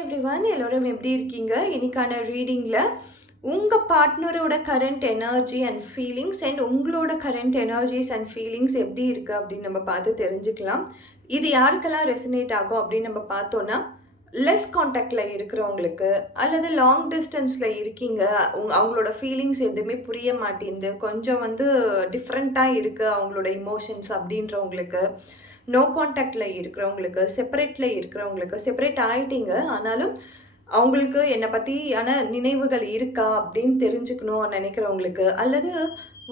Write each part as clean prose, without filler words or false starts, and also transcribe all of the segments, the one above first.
Everyone எல்லோரும் எப்படி இருக்கீங்க? இன்னைக்கான ரீடிங்கில் உங்கள் பார்ட்னரோட current energy and feelings and உங்களோட கரண்ட் எனர்ஜிஸ் அண்ட் ஃபீலிங்ஸ் எப்படி இருக்குது அப்படின்னு நம்ம பார்த்து தெரிஞ்சுக்கலாம். இது யாருக்கெல்லாம் ரெசனேட் ஆகும் அப்படின்னு நம்ம பார்த்தோன்னா, லெஸ் காண்டாக்டில் இருக்கிறவங்களுக்கு, அல்லது லாங் டிஸ்டன்ஸில் இருக்கீங்க, அவங்களோட ஃபீலிங்ஸ் எதுவுமே புரிய மாட்டேங்குது, கொஞ்சம் டிஃப்ரெண்ட்டாக இருக்குது அவங்களோட இமோஷன்ஸ் அப்படின்றவங்களுக்கு, நோ காண்டாக்டில் இருக்கிறவங்களுக்கு, செப்பரேட் ஆகிட்டீங்க, ஆனாலும் அவங்களுக்கு என்னை பற்றியான நினைவுகள் இருக்கா அப்படின்னு தெரிஞ்சுக்கணும் நினைக்கிறவங்களுக்கு, அல்லது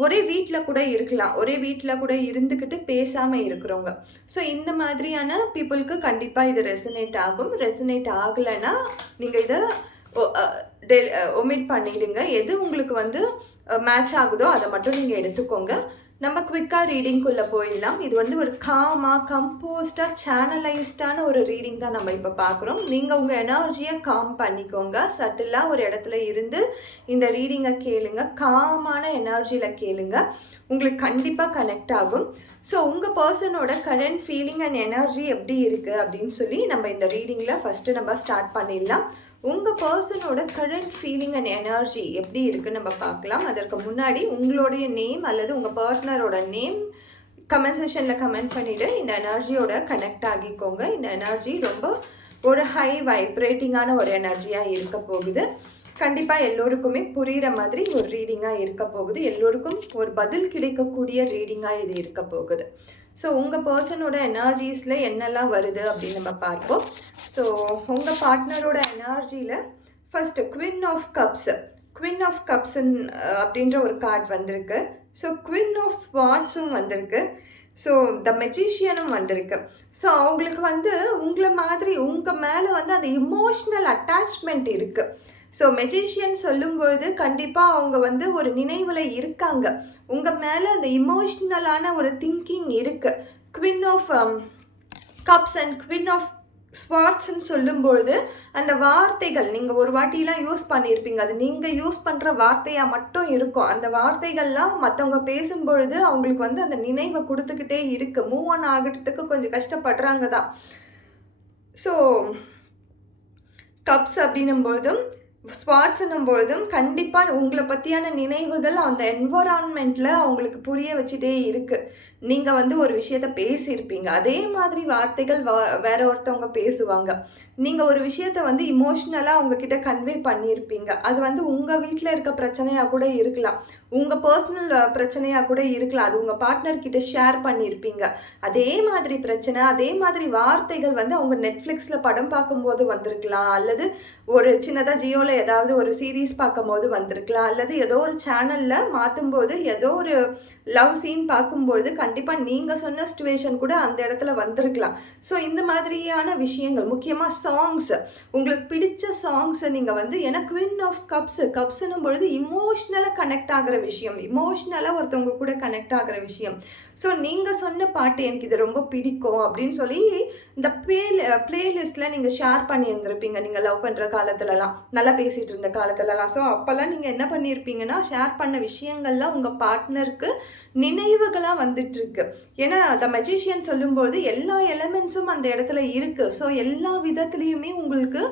ஒரே வீட்டில் கூட இருக்கலாம், ஒரே வீட்டில் கூட இருந்துக்கிட்டு பேசாமல் இருக்கிறவங்க. ஸோ இந்த மாதிரியான பீப்புளுக்கு கண்டிப்பாக இது ரெசனேட் ஆகும். ரெசனேட் ஆகலைன்னா நீங்கள் இதை ஒமிட் பண்ணிடுங்க. எது உங்களுக்கு மேட்ச் ஆகுதோ அதை மட்டும் நீங்கள் எடுத்துக்கோங்க. நம்ம குவிக்காக ரீடிங்குள்ளே போயிடலாம். இது ஒரு காமாக, கம்போஸ்டாக, சேனலைஸ்டான ஒரு ரீடிங் தான் நம்ம இப்போ பார்க்குறோம். நீங்கள் உங்கள் எனர்ஜியை காம் பண்ணிக்கோங்க. சட்டிலாக ஒரு இடத்துல இருந்து இந்த ரீடிங்கை கேளுங்க. காமான எனர்ஜியில் கேளுங்க. உங்களுக்கு கண்டிப்பாக கனெக்ட் ஆகும். ஸோ உங்கள் பர்சனோட கரண்ட் ஃபீலிங் அண்ட் எனர்ஜி எப்படி இருக்குது அப்படின்னு சொல்லி நம்ம இந்த ரீடிங்கில் ஃபஸ்ட்டு நம்ம ஸ்டார்ட் பண்ணிடலாம். உங்கள் பர்சனோட கரண்ட் ஃபீலிங் அண்ட் எனர்ஜி எப்படி இருக்குன்னு நம்ம பார்க்கலாம். அதற்கு முன்னாடி உங்களுடைய நேம் அல்லது உங்கள் பார்ட்னரோட நேம் கமெண்ட் செஷனில் கமெண்ட் பண்ணிவிட்டு இந்த எனர்ஜியோட கனெக்ட் ஆகிக்கோங்க. இந்த எனர்ஜி ரொம்ப ஒரு ஹை வைப்ரேட்டிங்கான ஒரு எனர்ஜியாக இருக்க போகுது. கண்டிப்பாக எல்லோருக்குமே புரிகிற மாதிரி ஒரு ரீடிங்காக இருக்க போகுது. எல்லோருக்கும் ஒரு பதில் கிடைக்கக்கூடிய ரீடிங்காக இது இருக்க போகுது. ஸோ உங்கள் பர்சனோட எனர்ஜிஸில் என்னெல்லாம் வருது அப்படின்னு நம்ம பார்ப்போம். ஸோ உங்கள் பார்ட்னரோட எனர்ஜியில் ஃபஸ்ட்டு குவின் ஆஃப் கப்ஸ் அப்படின்ற ஒரு கார்டு வந்திருக்கு. ஸோ குவின் ஆஃப் ஸ்வார்ட்ஸும் வந்திருக்கு. ஸோ த மெஜிஷியனும் வந்திருக்கு. ஸோ அவங்களுக்கு உங்களை மாதிரி உங்கள் மேலே அந்த இமோஷ்னல் அட்டாச்மெண்ட் இருக்குது. ஸோ மெஜிஷியன் சொல்லும்பொழுது கண்டிப்பாக அவங்க ஒரு நினைவில் இருக்காங்க. உங்கள் மேலே அந்த இமோஷ்னலான ஒரு திங்கிங் இருக்குது. Queen of cups and queen of ஸ்வார்ட்ஸ்ன்னு சொல்லும்பொழுது அந்த வார்த்தைகள் நீங்கள் ஒரு வாட்டிலாம் யூஸ் பண்ணியிருப்பீங்க. அது நீங்கள் யூஸ் பண்ணுற வார்த்தையாக மட்டும் இருக்கும். அந்த வார்த்தைகள்லாம் மற்றவங்க பேசும்பொழுது அவங்களுக்கு அந்த நினைவை கொடுத்துக்கிட்டே இருக்குது. மூவ் ஆன் ஆகிறதுக்கு கொஞ்சம் கஷ்டப்படுறாங்க தான். ஸோ கப்ஸ் அப்படின்னும்பொழுதும் ஸ்வாட்ஸ்னும் பொழுதும் கண்டிப்பாக உங்களை பற்றியான நினைவுகள் அந்த என்வரான்மெண்ட்டில் அவங்களுக்கு புரிய வச்சுட்டே இருக்குது. நீங்கள் ஒரு விஷயத்த பேசியிருப்பீங்க, அதே மாதிரி வார்த்தைகள் வேற ஒருத்தவங்க பேசுவாங்க. நீங்கள் ஒரு விஷயத்த இமோஷ்னலாக அவங்கக்கிட்ட கன்வே பண்ணியிருப்பீங்க. அது உங்கள் வீட்டில் இருக்க பிரச்சனையாக கூட இருக்கலாம், உங்கள் பர்சனல் பிரச்சனையாக கூட இருக்கலாம். அது உங்கள் பார்ட்னர்கிட்ட ஷேர் பண்ணியிருப்பீங்க. அதே மாதிரி பிரச்சனை, அதே மாதிரி வார்த்தைகள் அவங்க நெட்ஃப்ளிக்ஸில் படம் பார்க்கும்போது வந்திருக்கலாம், அல்லது ஒரு சின்னதாக ஜியோவில் ஏதாவது ஒரு சீரீஸ் பார்க்கும்போது வந்திருக்கலாம், அல்லது ஏதோ ஒரு சேனலில் மாற்றும்போது ஏதோ ஒரு லவ் சீன் பார்க்கும்பொழுது கண்டிப்பாக நீங்கள் சொன்ன சிச்சுவேஷன் கூட அந்த இடத்துல வந்திருக்கலாம். ஸோ இந்த மாதிரியான விஷயங்கள், முக்கியமாக சாங்ஸ், உங்களுக்கு பிடிச்ச சாங்ஸை நீங்கள் ஏன்னா குவின் ஆஃப் கப்ஸ்னும் பொழுது இமோஷ்னலாக கனெக்ட் ஆகிற விஷயம், இமோஷ்னலாக ஒருத்தவங்க கூட கனெக்ட் ஆகிற விஷயம். ஸோ நீங்கள் சொன்ன பாட்டு எனக்கு இது ரொம்ப பிடிக்கும் அப்படின்னு சொல்லி இந்த பிளேலிஸ்ட்டில் நீங்கள் ஷேர் பண்ணி இருந்திருப்பீங்க. நீங்கள் லவ் பண்ணுற காலத்துலலாம், நல்லா பேசிகிட்டு இருந்த காலத்துலலாம். ஸோ அப்போல்லாம் நீங்கள் என்ன பண்ணியிருப்பீங்கன்னா, ஷேர் பண்ண விஷயங்கள்லாம் உங்கள் பார்ட்னருக்கு நினைவுகளாக வந்துட்டுருக்கு. ஏன்னா த மெஜிஷியன் சொல்லும்போது எல்லா எலமெண்ட்ஸும் அந்த இடத்துல இருக்குது. ஸோ எல்லா விதத்துலேயுமே உங்களுக்கு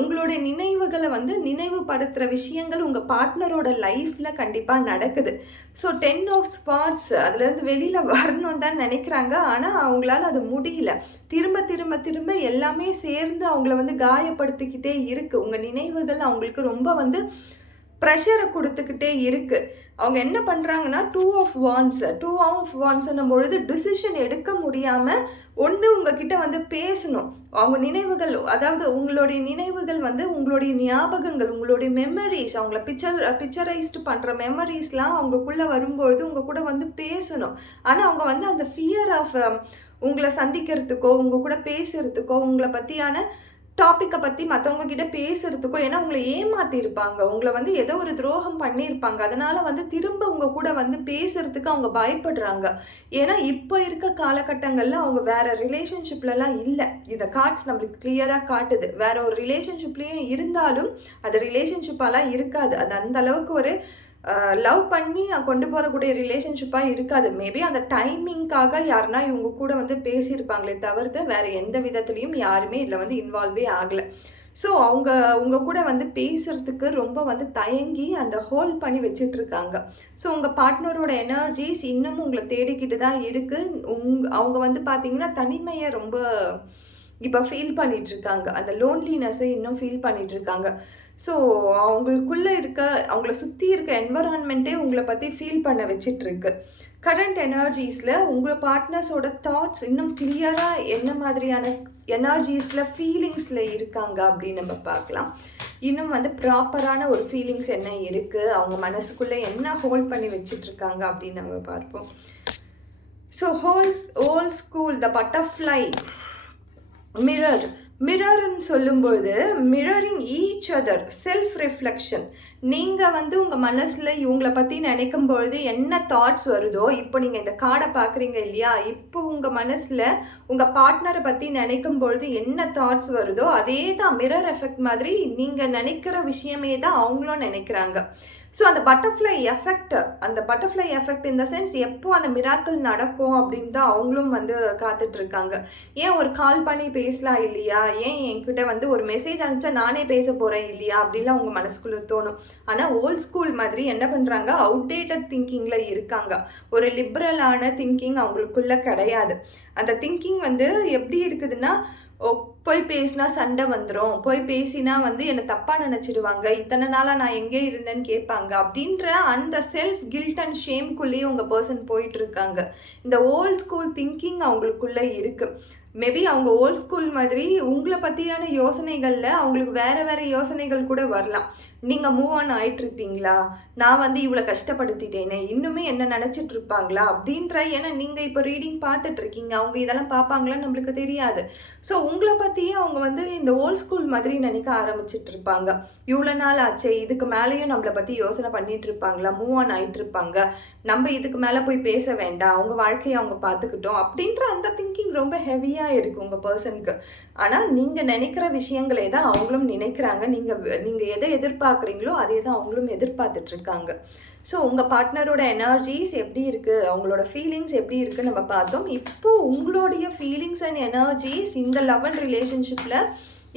உங்களுடைய நினைவுகளை நினைவுபடுத்துகிற விஷயங்கள் உங்கள் பார்ட்னரோட லைஃப்பில் கண்டிப்பாக நடக்குது. ஸோ 10 ஆஃப் ஸ்பாட்ஸ் அதுலேருந்து வெளியில் வரணும் தான் நினைக்கிறாங்க, ஆனால் அவங்களால அது முடியல. திரும்ப திரும்ப திரும்ப எல்லாமே சேர்ந்து அவங்கள காயப்படுத்திக்கிட்டே இருக்குது. உங்கள் நினைவுகள் அவங்களுக்கு ரொம்ப ப்ரெஷரை கொடுத்துக்கிட்டே இருக்குது. அவங்க என்ன பண்ணுறாங்கன்னா, 2 ஆஃப் வான்ஸ்ன்னும் பொழுது டிசிஷன் எடுக்க முடியாமல் ஒன்று உங்ககிட்ட பேசணும். அவங்க நினைவுகள், அதாவது உங்களுடைய நினைவுகள் உங்களுடைய ஞாபகங்கள், உங்களுடைய மெமரிஸ், அவங்கள பிக்சரைஸ்டு பண்ணுற மெமரிஸ்லாம் அவங்கக்குள்ளே வரும்பொழுது உங்கள் கூட பேசணும். ஆனால் அவங்க அந்த ஃபியர் ஆஃப் உங்களை சந்திக்கிறதுக்கோ, உங்கள் கூட பேசுகிறதுக்கோ, உங்களை பற்றியான டாப்பிக்கை பற்றி மற்றவங்க கிட்ட பேசுகிறதுக்கோ, ஏன்னா உங்களை ஏமாற்றிருப்பாங்க, உங்களை ஏதோ ஒரு துரோகம் பண்ணியிருப்பாங்க. அதனால் திரும்ப உங்கள் கூட பேசுகிறதுக்கு அவங்க பயப்படுறாங்க. ஏன்னா இப்போ இருக்க காலகட்டங்களில் அவங்க வேறு ரிலேஷன்ஷிப்லலாம் இல்லை. இதை கார்ட்ஸ் நம்மளுக்கு கிளியராக காட்டுது. வேற ஒரு ரிலேஷன்ஷிப்லேயும் இருந்தாலும் அது ரிலேஷன்ஷிப்பாலாம் இருக்காது. அது அந்த அளவுக்கு ஒரு லவ் பண்ணி கொண்டு போகக்கூடிய ரிலேஷன்ஷிப்பாக இருக்காது. மேபி அந்த டைமிங்காக யாருன்னா இவங்க கூட பேசியிருப்பாங்களே தவிர்த்து வேறு எந்த விதத்துலேயும் யாருமே இதில் இன்வால்வே ஆகலை. ஸோ அவங்க உங்கள் கூட வந்து பேசுகிறதுக்கு ரொம்ப வந்து தயங்கி அந்த ஹோல்ட் பண்ணி வச்சிட்ருக்காங்க. ஸோ உங்கள் பார்ட்னரோட எனர்ஜிஸ் இன்னமும் உங்களை தேடிக்கிட்டு தான் இருக்குது. அவங்க வந்து பார்த்தீங்கன்னா தனிமையை ரொம்ப இப்போ ஃபீல் பண்ணிகிட்ருக்காங்க. அந்த லோன்லினஸை இன்னும் ஃபீல் பண்ணிகிட்ருக்காங்க. ஸோ அவங்களுக்குள்ளே இருக்க அவங்கள சுற்றி இருக்க என்வரான்மெண்ட்டே உங்களை பற்றி ஃபீல் பண்ண வச்சிட்ருக்கு. கரண்ட் எனர்ஜிஸில் உங்கள் பார்ட்னர்ஸோட தாட்ஸ் இன்னும் கிளியராக என்ன மாதிரியான எனர்ஜிஸில் ஃபீலிங்ஸில் இருக்காங்க அப்படின்னு நம்ம பார்க்கலாம். இன்னும் வந்து ப்ராப்பரான ஒரு ஃபீலிங்ஸ் என்ன இருக்குது, அவங்க மனசுக்குள்ளே என்ன ஹோல்ட் பண்ணி வச்சிட்ருக்காங்க அப்படின்னு நம்ம பார்ப்போம். So old school the butterfly மிரர்ன்னு சொல்லும்போது mirroring each other, self reflection. நீங்கள் வந்து உங்கள் மனசில் இவங்கள பற்றி நினைக்கும் பொழுது என்ன தாட்ஸ் வருதோ, இப்போ நீங்கள் இந்த கார்டை பார்க்குறீங்க இல்லையா, இப்போ உங்கள் மனசில் உங்கள் பார்ட்னரை பற்றி நினைக்கும் பொழுது என்ன தாட்ஸ் வருதோ அதே தான் மிரர் எஃபெக்ட் மாதிரி நீங்கள் நினைக்கிற விஷயமே தான் அவங்களும் நினைக்கிறாங்க. ஸோ அந்த பட்டர்ஃப்ளை எஃபெக்ட் இந்த சென்ஸ் எப்போ அந்த மிராக்கிள் நடக்கும் அப்படின்னு தான் அவங்களும் வந்து காத்துட்ருக்காங்க. ஏன் ஒரு கால் பண்ணி பேசலாம் இல்லையா, ஏன் என்கிட்ட வந்து ஒரு மெசேஜ் அனுப்பிச்சா நானே பேச போகிறேன் இல்லையா அப்படிலாம் உங்கள் மனசுக்குள்ளே தோணும். ஆனால் ஓல்ட் ஸ்கூல் மாதிரி என்ன பண்ணுறாங்க, அவுடேட்டட் திங்கிங்கில் இருக்காங்க. ஒரு லிபரலான திங்கிங் அவங்களுக்குள்ளே கிடையாது. அந்த திங்கிங் வந்து எப்படி இருக்குதுன்னா, போய் பேசினா சண்டை வந்துடும், போய் பேசினா வந்து என்னை தப்பாக நினச்சிடுவாங்க, இத்தனை நாளாக நான் எங்கே இருந்தேன்னு கேட்பாங்க அப்படின்ற அந்த செல்ஃப் கில்ட் அண்ட் ஷேம்குள்ளேயே உங்கள் பர்சன் போயிட்டுருக்காங்க. இந்த ஓல்ட் ஸ்கூல் திங்கிங் அவங்களுக்குள்ளே இருக்குது. மேபி அவங்க ஓல்ட் ஸ்கூல் மாதிரி உங்களை பற்றியான யோசனைகளில் அவங்களுக்கு வேறு யோசனைகள் கூட வரலாம். நீங்கள் மூவ் ஆன் ஆகிட்டுருப்பீங்களா, நான் வந்து இவ்வளோ கஷ்டப்படுத்திட்டேனே, இன்னுமே என்ன நினச்சிட்டு இருப்பாங்களா அப்படின்ற, ஏன்னா நீங்கள் இப்போ ரீடிங் பார்த்துட்ருக்கீங்க, அவங்க இதெல்லாம் பார்ப்பாங்களான்னு நம்மளுக்கு தெரியாது. ஸோ உங்களை பற்றியே அவங்க வந்து இந்த ஓல்ட் ஸ்கூல் மாதிரி நினைக்க ஆரம்பிச்சிட்டு இருப்பாங்க. இவ்வளோ நாள் ஆச்சே, இதுக்கு மேலேயும் நம்மளை பற்றி யோசனை பண்ணிட்டு இருப்பாங்களா, மூவ் ஆன் ஆகிட்டு இருப்பாங்க, நம்ம இதுக்கு மேலே போய் பேச வேண்டாம், அவங்க வாழ்க்கையை அவங்க பார்த்துக்கிட்டோம் அப்படின்ற அந்த திங்கிங் ரொம்ப ஹெவியாக இருக்குது உங்கள் பர்சனுக்கு. ஆனால் நீங்கள் நினைக்கிற விஷயங்களே தான் அவங்களும் நினைக்கிறாங்க. நீங்கள் எதை எதிர்பார்க்குறீங்களோ அதே தான் அவங்களும் எதிர்பார்த்துட்ருக்காங்க. ஸோ உங்கள் பார்ட்னரோட எனர்ஜிஸ் எப்படி இருக்குது, அவங்களோட ஃபீலிங்ஸ் எப்படி இருக்குன்னு நம்ம பார்த்தோம். இப்போது உங்களுடைய ஃபீலிங்ஸ் அண்ட் எனர்ஜிஸ் இந்த லவ் அண்ட் ரிலேஷன்ஷிப்பில்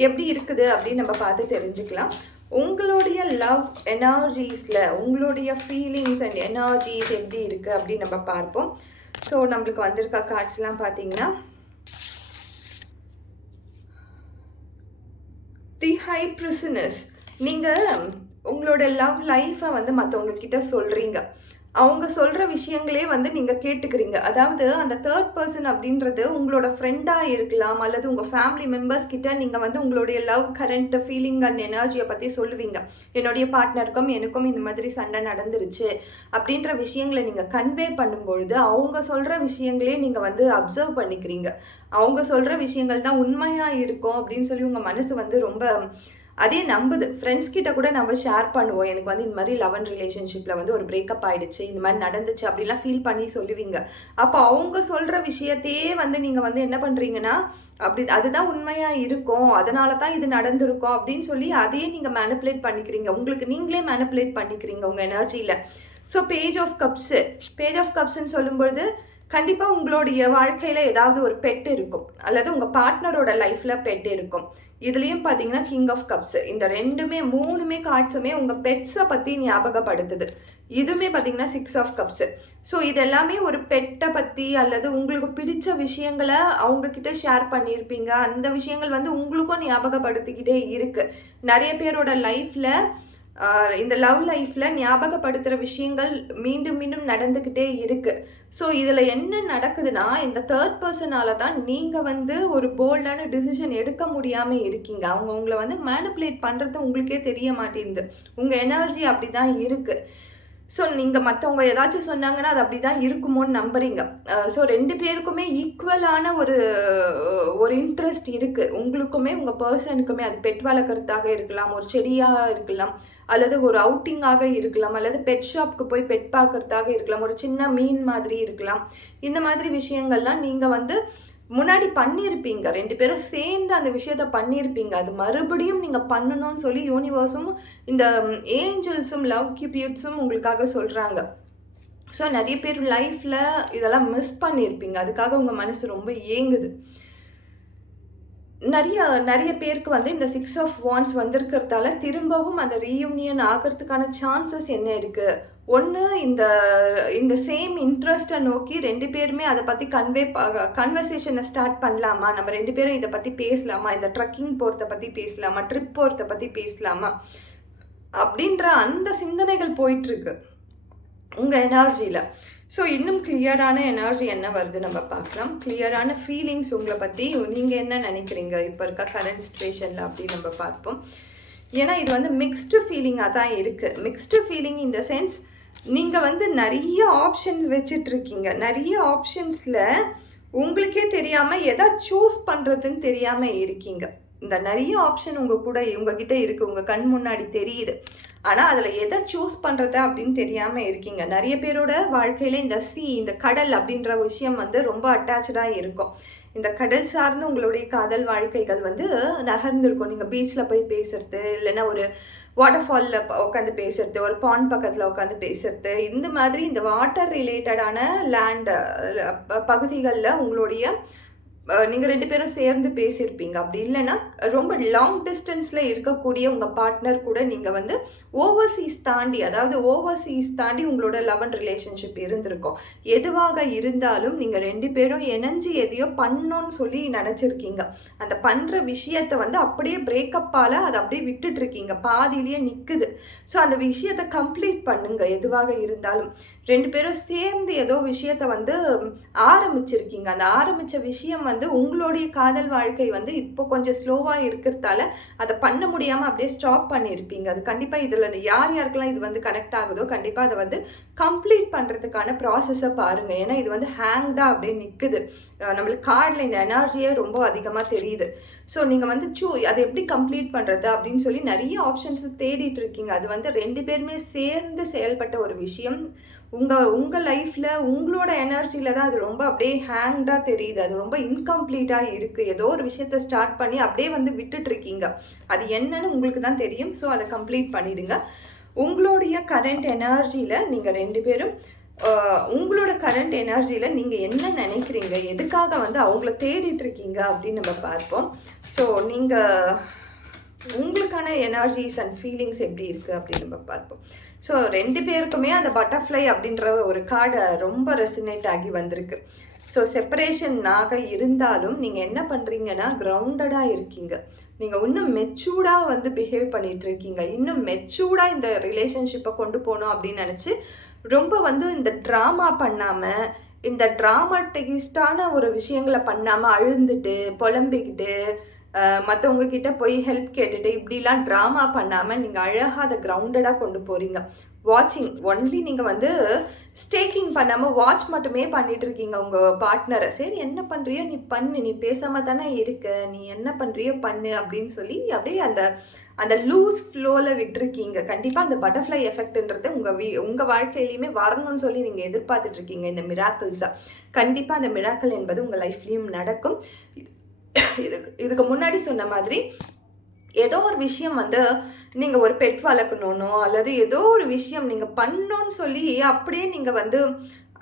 எப்படி இருக்குது அப்படின்னு நம்ம பார்த்து தெரிஞ்சுக்கலாம். உங்களுடைய லவ் எனர்ஜிஸில் உங்களுடைய ஃபீலிங்ஸ் அண்ட் எனர்ஜிஸ் எப்படி இருக்குது அப்படின்னு நம்ம பார்ப்போம். ஸோ நம்மளுக்கு வந்திருக்க கார்ட்ஸ்லாம் பார்த்தீங்கன்னா, தி ஹை பிரிசனஸ். நீங்கள் உங்களோட லவ் லைஃப்பை வந்து மற்றவங்க கிட்ட சொல்கிறீங்க, அவங்க சொல்கிற விஷயங்களே வந்து நீங்கள் கேட்டுக்கிறீங்க. அதாவது அந்த தேர்ட் பர்சன் அப்படின்றது உங்களோட ஃப்ரெண்டாக இருக்கலாம், அல்லது உங்கள் ஃபேமிலி மெம்பர்ஸ் கிட்ட நீங்கள் வந்து உங்களுடைய லவ் கரண்ட் ஃபீலிங் அண்ட் எனர்ஜியை பற்றி சொல்லுவீங்க. என்னுடைய பார்ட்னருக்கும் எனக்கும் இந்த மாதிரி சண்டை நடந்துருச்சு அப்படின்ற விஷயங்களை நீங்கள் கன்வே பண்ணும்பொழுது அவங்க சொல்கிற விஷயங்களே நீங்கள் வந்து அப்சர்வ் பண்ணிக்கிறீங்க. அவங்க சொல்கிற விஷயங்கள் தான் உண்மையாக இருக்கும் அப்படின்னு சொல்லி உங்கள் மனசு வந்து ரொம்ப அதே நம்புது. ஃப்ரெண்ட்ஸ் கிட்ட கூட நம்ம ஷேர் பண்ணுவோம், எனக்கு வந்து இந்த மாதிரி லவ் அண்ட் ரிலேஷன்ஷிப்பில் வந்து ஒரு பிரேக்கப் ஆகிடுச்சு, இந்த மாதிரி நடந்துச்சு அப்படிலாம் ஃபீல் பண்ணி சொல்லுவீங்க. அப்போ அவங்க சொல்கிற விஷயத்தையே வந்து நீங்கள் வந்து என்ன பண்ணுறீங்கன்னா, அதுதான் உண்மையாக இருக்கும், அதனால தான் இது நடந்திருக்கும் அப்படின்னு சொல்லி அதையே நீங்கள் மேனிப்புலேட் பண்ணிக்கிறீங்க. உங்களுக்கு நீங்களே மேனிப்புலேட் பண்ணிக்கிறீங்க உங்கள் எனர்ஜியில். ஸோ பேஜ் ஆஃப் கப்ஸ்ன்னு சொல்லும்பொழுது கண்டிப்பாக உங்களுடைய வாழ்க்கையில் ஏதாவது ஒரு பெட் இருக்கும், அல்லது உங்கள் பார்ட்னரோட லைஃப்பில் பெட் இருக்கும். இதுலேயும் பார்த்தீங்கன்னா கிங் ஆஃப் கப்ஸ். இந்த மூணுமே கார்ட்ஸுமே உங்கள் பெட்ஸை பற்றி ஞாபகப்படுத்துது. இதுவுமே பார்த்தீங்கன்னா 6 ஆஃப் கப்ஸ். ஸோ இது எல்லாமே ஒரு பெட்டை பற்றி அல்லது உங்களுக்கு பிடிச்ச விஷயங்களை அவங்கக்கிட்ட ஷேர் பண்ணியிருப்பீங்க. அந்த விஷயங்கள் வந்து உங்களுக்கும் ஞாபகப்படுத்திக்கிட்டே இருக்குது. நிறைய பேரோட லைஃப்பில் இந்த லவ் லைஃப்பில் ஞாபகப்படுத்துகிற விஷயங்கள் மீண்டும் மீண்டும் நடந்துக்கிட்டே இருக்குது. ஸோ இதில் என்ன நடக்குதுன்னா, இந்த தேர்ட் பர்சனால தான் நீங்கள் வந்து ஒரு போல்டான டிசிஷன் எடுக்க முடியாமல் இருக்கீங்க. அவங்க உங்களை வந்து மேனிப்புலேட் பண்ணுறது உங்களுக்கே தெரிய மாட்டேங்குது. உங்கள் எனர்ஜி அப்படி தான் இருக்குது. ஸோ நீங்கள் மற்றவங்க ஏதாச்சும் சொன்னாங்கன்னா அது அப்படி தான் இருக்குமோன்னு நம்புறீங்க. ஸோ 2 பேருக்குமே ஈக்குவலான ஒரு இன்ட்ரெஸ்ட் இருக்குது. உங்களுக்குமே உங்கள் பர்சனுக்குமே. அது பெட் வளர்க்குறதாக இருக்கலாம், ஒரு செடியாக இருக்கலாம், அல்லது ஒரு அவுட்டிங்காக இருக்கலாம், அல்லது பெட் ஷாப்புக்கு போய் பெட் பார்க்குறதாக இருக்கலாம், ஒரு சின்ன மீன் மாதிரி இருக்கலாம். இந்த மாதிரி விஷயங்கள்லாம் நீங்கள் வந்து முன்னாடி பண்ணியிருப்பீங்க. 2 பேரும் சேர்ந்து அந்த விஷயத்த பண்ணியிருப்பீங்க. அது மறுபடியும் நீங்கள் பண்ணணும்னு சொல்லி யூனிவர்ஸும் இந்த ஏஞ்சல்ஸும் லவ் கியூபிட்ஸும் உங்களுக்காக சொல்கிறாங்க. ஸோ நிறைய பேர் லைஃப்பில் இதெல்லாம் மிஸ் பண்ணியிருப்பீங்க. அதுக்காக உங்கள் மனசு ரொம்ப ஏங்குது. நெறைய பேருக்கு வந்து இந்த 6 ஆஃப் வாண்ட்ஸ் வந்திருக்கிறதால திரும்பவும் அந்த ரீயூனியன் ஆகுறதுக்கான சான்சஸ் என்ன இருக்கு? ஒண்ணு இந்த இந்த சேம் இன்ட்ரெஸ்ட்ட நோக்கி 2 பேருமே அத பத்தி கன்வர்சேஷன ஸ்டார்ட் பண்ணலாமா? நம்ம 2 பேரும் இத பத்தி பேசலாமா? இந்த ட்ரெக்கிங் போறத பத்தி பேசலாமா? ட்ரிப் போறத பத்தி பேசலாமா? அப்படின்ற அந்த சிந்தனைகள் போயிட்டுருக்கு உங்க எனர்ஜில. ஸோ இன்னும் கிளியரான எனர்ஜி என்ன வருது நம்ம பார்க்கலாம். கிளியரான ஃபீலிங்ஸ் உங்கள பத்தி நீங்க என்ன நினைக்கிறீங்க இப்ப இருக்க கரண்ட் சிச்சுவேஷன்ல அப்படின்னு நம்ம பார்ப்போம். ஏன்னா இது வந்து மிக்ஸ்டு ஃபீலிங்கா தான் இருக்கு. Mixed feeling in the sense நீங்க வந்து நெறைய ஆப்ஷன்ஸ் வச்சுட்டு இருக்கீங்க. நெறைய ஆப்ஷன்ஸ்ல உங்களுக்கே தெரியாம எதை சூஸ் பண்றதுன்னு தெரியாம இருக்கீங்க. இந்த நெறைய ஆப்ஷன் உங்ககிட்ட இருக்கு. உங்க கண் முன்னாடி தெரியுது. ஆனா அதுல எதை சூஸ் பண்றது அப்படின்னு தெரியாம இருக்கீங்க. நிறைய பேரோட வாழ்க்கையில இந்த கடல் அப்படின்ற விஷயம் வந்து ரொம்ப அட்டாச்சா இருக்கும். இந்த கடல் சார்ந்து உங்களுடைய காதல் வாழ்க்கைகள் வந்து நகர்ந்திருக்கும். நீங்க பீச்ல போய் பேசுறது, இல்லைன்னா ஒரு வாட்டர் ஃபால்ல உட்காந்து பேசுறது, ஒரு பாண்ட் பக்கத்துல உட்காந்து பேசுறது, இந்த மாதிரி இந்த வாட்டர் ரிலேட்டடான லேண்ட் பகுதிகளில் உங்களுடைய நீங்க 2 பேரும் சேர்ந்து பேசியிருப்பீங்க. அப்படி இல்லைன்னா ரொம்ப லாங் டிஸ்டன்ஸ்ல இருக்கக்கூடிய உங்க பார்ட்னர் கூட நீங்க வந்து ஓவர்சீஸ் தாண்டி உங்களோட லவ் அண்ட் ரிலேஷன்ஷிப் இருந்திருக்கும். எதுவாக இருந்தாலும் நீங்க 2 பேரும் இணைஞ்சு எதையோ பண்ணணும்னு சொல்லி நினைச்சிருக்கீங்க. அந்த பண்ற விஷயத்த வந்து அப்படியே பிரேக்கப்பால அதை அப்படியே விட்டுட்டு இருக்கீங்க. பாதியிலேயே நிக்குது. ஸோ அந்த விஷயத்த கம்ப்ளீட் பண்ணுங்க. எதுவாக இருந்தாலும் 2 பேரும் சேர்ந்து ஏதோ விஷயத்த வந்து ஆரம்பிச்சிருக்கீங்க. அந்த ஆரம்பிச்ச விஷயம் வந்து உங்களுடைய காதல் வாழ்க்கை வந்து இப்போ கொஞ்சம் ஸ்லோவா இருக்கிறதால அதை பண்ண முடியாம அப்படியே ஸ்டாப் பண்ணியிருப்பீங்க. அது கண்டிப்பா இதுல யாருக்கெல்லாம் இது வந்து கனெக்ட் ஆகுதோ கண்டிப்பா அதை வந்து கம்ப்ளீட் பண்றதுக்கான ப்ராசஸை பாருங்க. ஏன்னா இது வந்து ஹேங்டா அப்படியே நிக்குது. நம்மளுக்கு கார்டில் இந்த எனர்ஜியே ரொம்ப அதிகமா தெரியுது. ஸோ நீங்க வந்து அதை எப்படி கம்ப்ளீட் பண்றது அப்படின்னு சொல்லி நிறைய ஆப்ஷன்ஸ் தேடிட்டு இருக்கீங்க. அது வந்து 2 பேருமே சேர்ந்து செயல்பட்ட ஒரு விஷயம். உங்க லைஃப்ல உங்களோட எனர்ஜில தான் அது ரொம்ப அப்படியே ஹேங்டா தெரியுது. அது ரொம்ப இன்கம்ப்ளீட்டா இருக்கு. ஏதோ ஒரு விஷயத்த ஸ்டார்ட் பண்ணி அப்படியே வந்து விட்டுட்டு இருக்கீங்க. அது என்னன்னு உங்களுக்கு தான் தெரியும். ஸோ அதை கம்ப்ளீட் பண்ணிடுங்க. உங்களுடைய கரண்ட் எனர்ஜில நீங்க 2 பேரும் உங்களோட கரண்ட் எனர்ஜில நீங்க என்ன நினைக்கிறீங்க, எதுக்காக வந்து அவங்கள தேடிட்டு இருக்கீங்க அப்படின்னு நம்ம பார்ப்போம். ஸோ நீங்க உங்களுக்கான எனர்ஜிஸ் அண்ட் ஃபீலிங்ஸ் எப்படி இருக்கு அப்படின்னு நம்ம பார்ப்போம். ஸோ 2 பேருக்குமே அந்த பட்டர்ஃப்ளை அப்படின்ற ஒரு கார்டை ரொம்ப ரெசினேட் ஆகி வந்திருக்கு. ஸோ செப்பரேஷனாக இருந்தாலும் நீங்கள் என்ன பண்ணுறீங்கன்னா கிரவுண்டடாக இருக்கீங்க. நீங்கள் இன்னும் மெச்சூர்டாக வந்து பிஹேவ் பண்ணிட்டு இருக்கீங்க. இன்னும் மெச்சூர்டாக இந்த ரிலேஷன்ஷிப்பை கொண்டு போகணும் அப்படின்னு நினச்சி ரொம்ப வந்து இந்த ட்ராமா பண்ணாமல், இந்த ட்ராமாட்டிஸ்டான ஒரு விஷயங்களை பண்ணாமல் அழுந்துட்டு புலம்பிக்கிட்டு மற்றவங்க கிட்ட போய் ஹெல்ப் கேட்டுட்டு இப்படிலாம் ட்ராமா பண்ணாமல் நீங்கள் அழகாக அதை கிரவுண்டடாக கொண்டு போகிறீங்க. வாட்சிங் ஒன்லி நீங்கள் வந்து ஸ்டேக்கிங் பண்ணாமல் வாட்ச் மட்டுமே பண்ணிட்டு இருக்கீங்க உங்கள் பார்ட்னரை. சரி என்ன பண்ணுறியோ நீ பண்ணு, நீ பேசாமல் தானே இருக்க, நீ என்ன பண்ணுறியோ பண்ணு அப்படின்னு சொல்லி அப்படியே அந்த லூஸ் ஃப்ளோவில் விட்டுருக்கீங்க. கண்டிப்பாக அந்த பட்டர்ஃப்ளை எஃபெக்ட்ன்றது உங்கள் வாழ்க்கையிலையுமே வரணும்னு சொல்லி நீங்கள் எதிர்பார்த்துட்டு இருக்கீங்க. இந்த மிராக்கிள்ஸை கண்டிப்பாக அந்த மிராக்கிள் என்பது உங்கள் லைஃப்லேயும் நடக்கும். இதுக்கு முன்னாடி சொன்ன மாதிரி ஏதோ ஒரு விஷயம் வந்து நீங்கள் ஒரு பெட் வளர்க்கணுன்னோ அல்லது ஏதோ ஒரு விஷயம் நீங்கள் பண்ணணும்னு சொல்லி அப்படியே நீங்கள் வந்து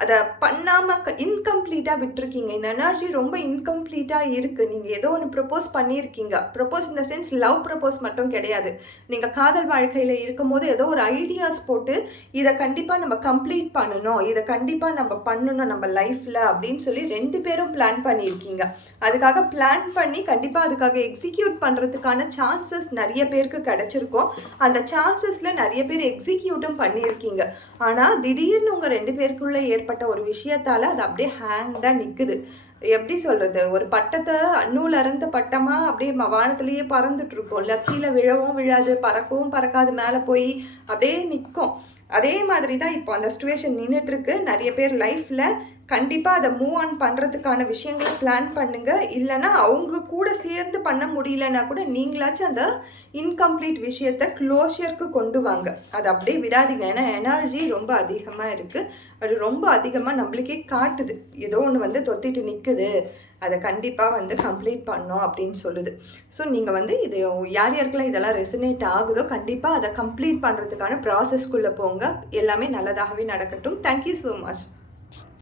அதை பண்ணாமல் இன்கம்ப்ளீட்டாக விட்டுருக்கீங்க. இந்த எனர்ஜி ரொம்ப இன்கம்ப்ளீட்டாக இருக்குது. நீங்கள் ஏதோ ஒன்று ப்ரப்போஸ் பண்ணியிருக்கீங்க. ப்ரப்போஸ் இந்த சென்ஸ் லவ் ப்ரப்போஸ் மட்டும் கிடையாது. நீங்கள் காதல் வாழ்க்கையில் இருக்கும்போது ஏதோ ஒரு ஐடியாஸ் போட்டு இதை கண்டிப்பாக நம்ம கம்ப்ளீட் பண்ணணும், இதை கண்டிப்பாக நம்ம பண்ணணும் நம்ம லைஃப்பில் அப்படின்னு சொல்லி 2 பேரும் பிளான் பண்ணியிருக்கீங்க. அதுக்காக பிளான் பண்ணி கண்டிப்பாக அதுக்காக எக்ஸிக்யூட் பண்ணுறதுக்கான சான்சஸ் நிறைய பேருக்கு கிடைச்சிருக்கும். அந்த சான்சஸில் நிறைய பேர் எக்ஸிக்யூட்டும் பண்ணியிருக்கீங்க. ஆனால் திடீர்னு உங்கள் 2 பேருக்குள்ளே ஏற்பட்ட ஒரு விஷயத்தால அது அப்படியே ஹேங்டா நிக்குது. எப்படி சொல்றது, ஒரு பட்டத்தை நூல் அறந்த பட்டமா அப்படியே வானத்திலேயே பறந்துட்டு இருக்கோம்ல, கீழே விழவும் விழாது, பறக்கவும் பறக்காது, மேலே போய் அப்படியே நிற்கும். அதே மாதிரி தான் இப்போ அந்த சிச்சுவேஷன் நின்றுட்டு இருக்கு. நிறைய பேர் லைஃப்ல கண்டிப்பாக அதை மூவ் ஆன் பண்ணுறதுக்கான விஷயங்களை பிளான் பண்ணுங்க. இல்லைன்னா அவங்க கூட சேர்ந்து பண்ண முடியலன்னா கூட நீங்களாச்சும் அந்த இன்கம்ப்ளீட் விஷயத்தை க்ளோஷருக்கு கொண்டு வாங்க. அதை அப்படியே விடாதீங்க. ஏன்னா எனர்ஜி ரொம்ப அதிகமாக இருக்குது. அது ரொம்ப அதிகமாக நம்மளுக்கே காட்டுது. ஏதோ ஒன்று வந்து தொத்திட்டு நிற்குது, அதை கண்டிப்பாக வந்து கம்ப்ளீட் பண்ணோம் அப்படின்னு சொல்லுது. ஸோ நீங்கள் வந்து இது யாருக்கெல்லாம் இதெல்லாம் ரெசனேட் ஆகுதோ கண்டிப்பாக அதை கம்ப்ளீட் பண்ணுறதுக்கான ப்ராசஸ்க்குள்ளே போங்க. எல்லாமே நல்லதாகவே நடக்கட்டும். Thank you so much.